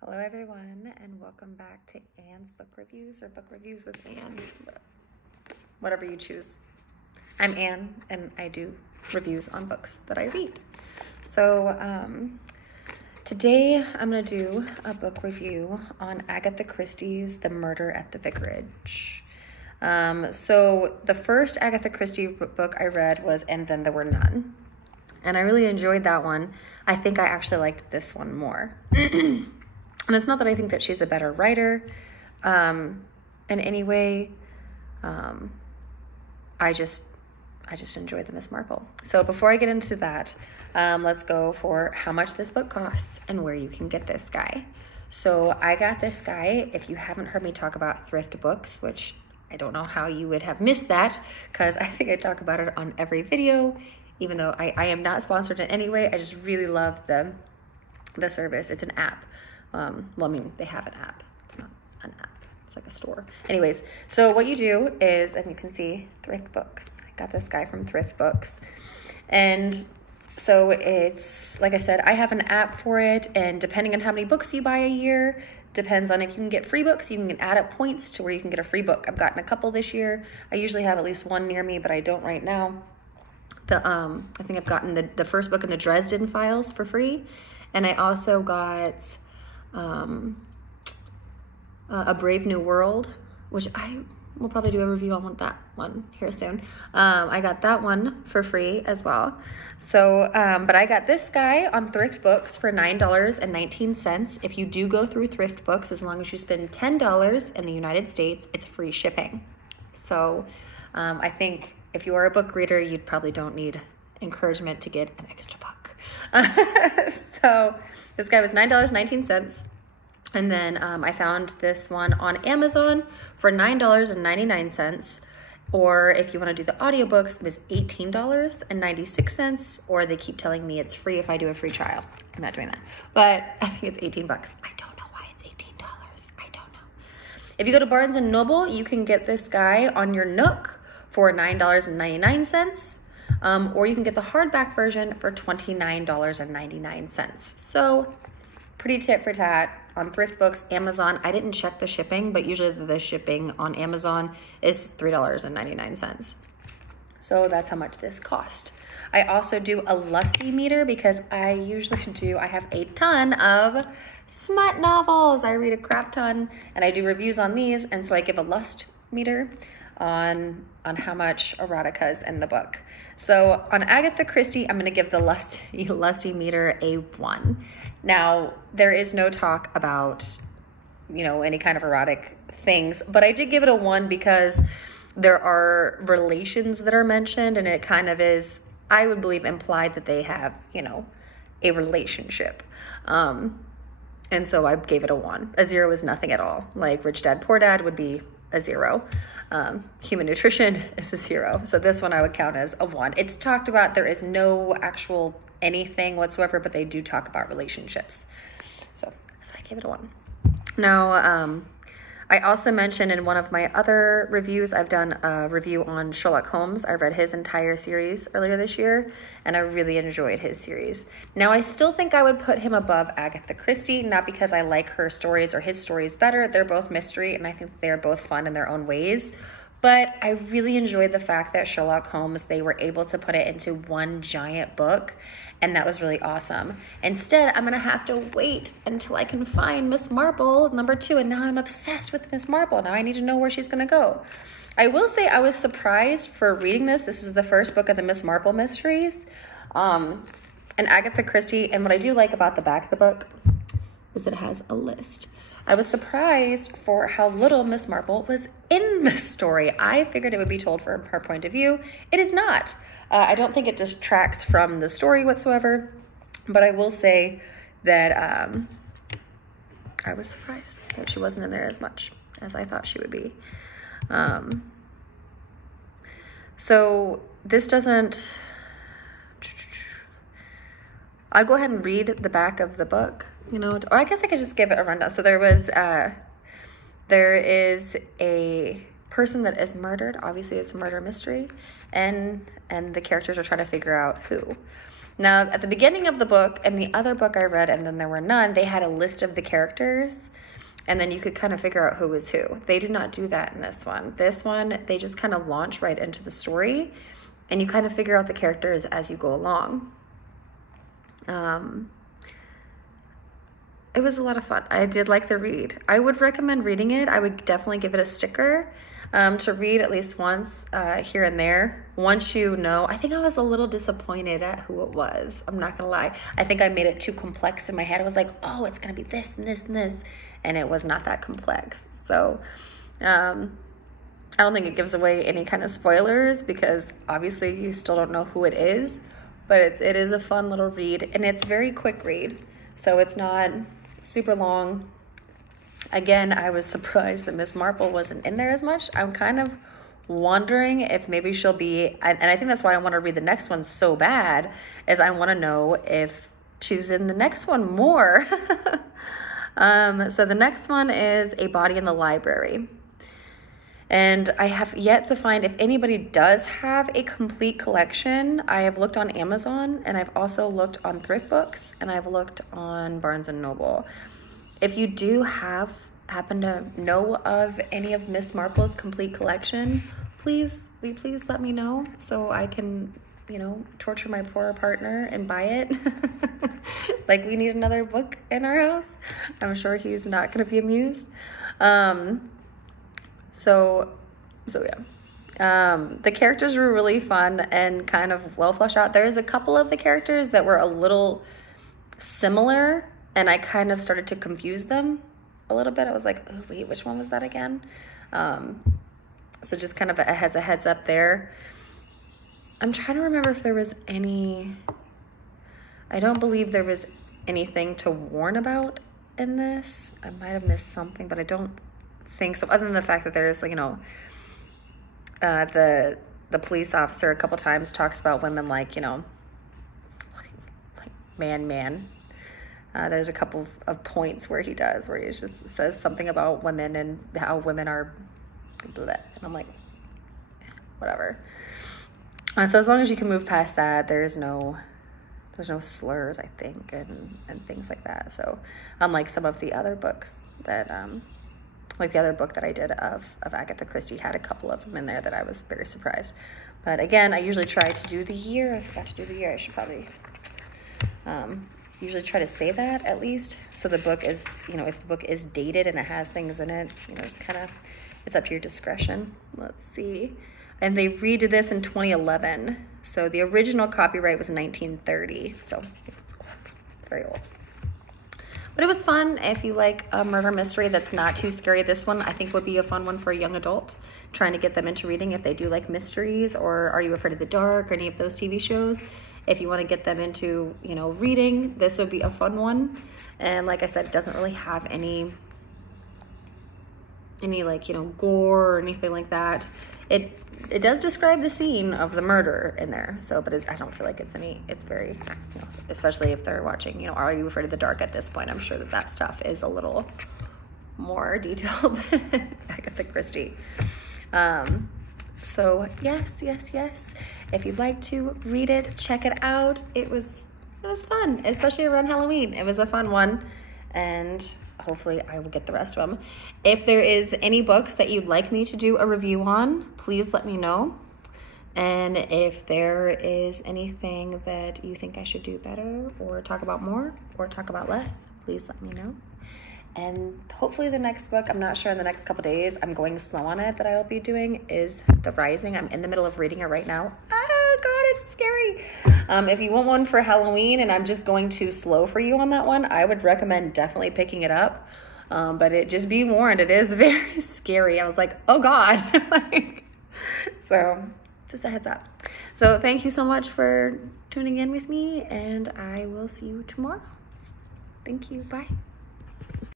Hello everyone, and welcome back to Anne's Book Reviews, or Book Reviews with Anne, whatever you choose. I'm Anne, and I do reviews on books that I read. So today I'm going to do a book review on Agatha Christie's The Murder at the Vicarage. So the first Agatha Christie book I read was And Then There Were None, and I really enjoyed that one. I think I actually liked this one more. And it's not that I think that she's a better writer in any way. I just enjoyed the Miss Marple. So before I get into that, let's go for how much this book costs and where you can get this guy. So I got this guy, if you haven't heard me talk about thrift books, which I don't know how you would have missed that, because I think I talk about it on every video, even though I am not sponsored in any way. I just really love the service. It's an app. Well, I mean, they have an app. It's not an app. It's like a store. Anyways, so what you do is, and you can see thrift books. I got this guy from thrift books. And so it's, like I said, I have an app for it. And depending on how many books you buy a year, depends on if you can get free books. You can add up points to where you can get a free book. I've gotten a couple this year. I usually have at least one near me, but I don't right now. I think I've gotten the first book in the Dresden Files for free. And I also got A Brave New World, which I will probably do a review on that one here soon. I got that one for free as well. So, but I got this guy on Thrift Books for $9.19. If you do go through Thrift Books, as long as you spend $10 in the United States, it's free shipping. So I think if you are a book reader, you probably don't need encouragement to get an extra book. So this guy was $9.19. And then I found this one on Amazon for $9.99. Or if you want to do the audiobooks, it was $18.96. Or they keep telling me it's free if I do a free trial. I'm not doing that. But I think it's 18 bucks. I don't know why it's $18. I don't know. If you go to Barnes & Noble, you can get this guy on your Nook for $9.99. Or you can get the hardback version for $29.99. So pretty tit for tat on Thrift Books. Amazon, I didn't check the shipping, but usually the shipping on Amazon is $3.99. So that's how much this cost. I also do a Lusty meter because I have a ton of smut novels. I read a crap ton and I do reviews on these. And so I give a lust meter on how much erotica is in the book. So on Agatha Christie, I'm going to give the lusty meter a 1. Now, there is no talk about, any kind of erotic things, but I did give it a 1 because there are relations that are mentioned, and it kind of is, I would believe, implied that they have, a relationship. And so I gave it a 1. A 0 is nothing at all. Like Rich Dad, Poor Dad would be a 0. Human Nutrition is a 0. So this one I would count as a 1. It's talked about, there is no actual anything whatsoever, but they do talk about relationships. So that's why I gave it a 1. Now, I also mentioned in one of my other reviews, I've done a review on Sherlock Holmes. I read his entire series earlier this year, and I really enjoyed his series. Now, I still think I would put him above Agatha Christie, not because I like her stories or his stories better. They're both mystery, and I think they're both fun in their own ways. But I really enjoyed the fact that Sherlock Holmes, they were able to put it into one giant book, and that was really awesome. Instead, I'm going to have to wait until I can find Miss Marple, number 2, and now I'm obsessed with Miss Marple. Now I need to know where she's going to go. I will say I was surprised for reading this. This is the first book of the Miss Marple mysteries, and Agatha Christie, and what I do like about the back of the book is that it has a list. I was surprised for how little Miss Marple was in the story. I figured it would be told from her point of view. It is not. I don't think it distracts from the story whatsoever, but I will say that I was surprised that she wasn't in there as much as I thought she would be. So this doesn't... I'll go ahead and read the back of the book. Or I guess I could just give it a rundown. So there is a person that is murdered. Obviously, it's a murder mystery, and the characters are trying to figure out who. Now, at the beginning of the book and the other book I read, and then there were none, they had a list of the characters, and then you could kind of figure out who was who. They do not do that in this one. This one, they just kind of launch right into the story, and you kind of figure out the characters as you go along. It was a lot of fun. I did like the read. I would recommend reading it. I would definitely give it a sticker to read at least once here and there. Once you know, I think I was a little disappointed at who it was. I'm not gonna lie. I think I made it too complex in my head. I was like, oh, it's gonna be this and this and this. And it was not that complex. So I don't think it gives away any kind of spoilers because obviously you still don't know who it is. But it is a fun little read, and it's a very quick read. So it's not super long. Again, I was surprised that Miss Marple wasn't in there as much. I'm kind of wondering if maybe she'll be, and I think that's why I want to read the next one so bad, is I want to know if she's in the next one more. So the next one is A Body in the Library. And I have yet to find if anybody does have a complete collection. I have looked on Amazon, and I've also looked on thrift books, and I've looked on Barnes & Noble. If you do happen to know of any of Miss Marple's complete collection, please let me know so I can, torture my poor partner and buy it. Like, we need another book in our house. I'm sure he's not going to be amused. So yeah. The characters were really fun and kind of well fleshed out. There's a couple of the characters that were a little similar, and I kind of started to confuse them a little bit. I was like, oh, wait, which one was that again? So just kind of a heads up there. I'm trying to remember if there was any, I don't believe there was anything to warn about in this. I might have missed something, but I don't think so, other than the fact that there's, the police officer a couple times talks about women like man. There's a couple of points where he just says something about women and how women are bleh. And I'm like, whatever. So as long as you can move past that, there's no slurs, I think, and things like that. So unlike some of the other books that like the other book that I did of Agatha Christie had a couple of them in there that I was very surprised. But again, I usually try to do the year. I forgot to do the year. I should probably usually try to say that at least. So the book is, if the book is dated and it has things in it, it's up to your discretion. Let's see. And they redid this in 2011. So the original copyright was 1930. So it's very old. But it was fun. If you like a murder mystery that's not too scary, this one I think would be a fun one for a young adult, trying to get them into reading if they do like mysteries or Are You Afraid of the Dark or any of those TV shows. If you want to get them into, reading, this would be a fun one. And like I said, it doesn't really have any gore or anything like that. It does describe the scene of the murder in there. So, but I don't feel like it's very, especially if they're watching, Are You Afraid of the Dark at this point, I'm sure that stuff is a little more detailed than Agatha Christie. So yes. If you'd like to read it, check it out. It was fun, especially around Halloween. It was a fun one, and hopefully I will get the rest of them. If there is any books that you'd like me to do a review on, please let me know. And if there is anything that you think I should do better or talk about more or talk about less, please let me know. And hopefully the next book, I'm not sure in the next couple days, I'm going slow on it, that I will be doing is The Rising. I'm in the middle of reading it right now. Oh God, it's scary. If you want one for Halloween and I'm just going too slow for you on that one, I would recommend definitely picking it up. But just be warned, it is very scary. I was like, oh God. So just a heads up. So thank you so much for tuning in with me, and I will see you tomorrow. Thank you. Bye.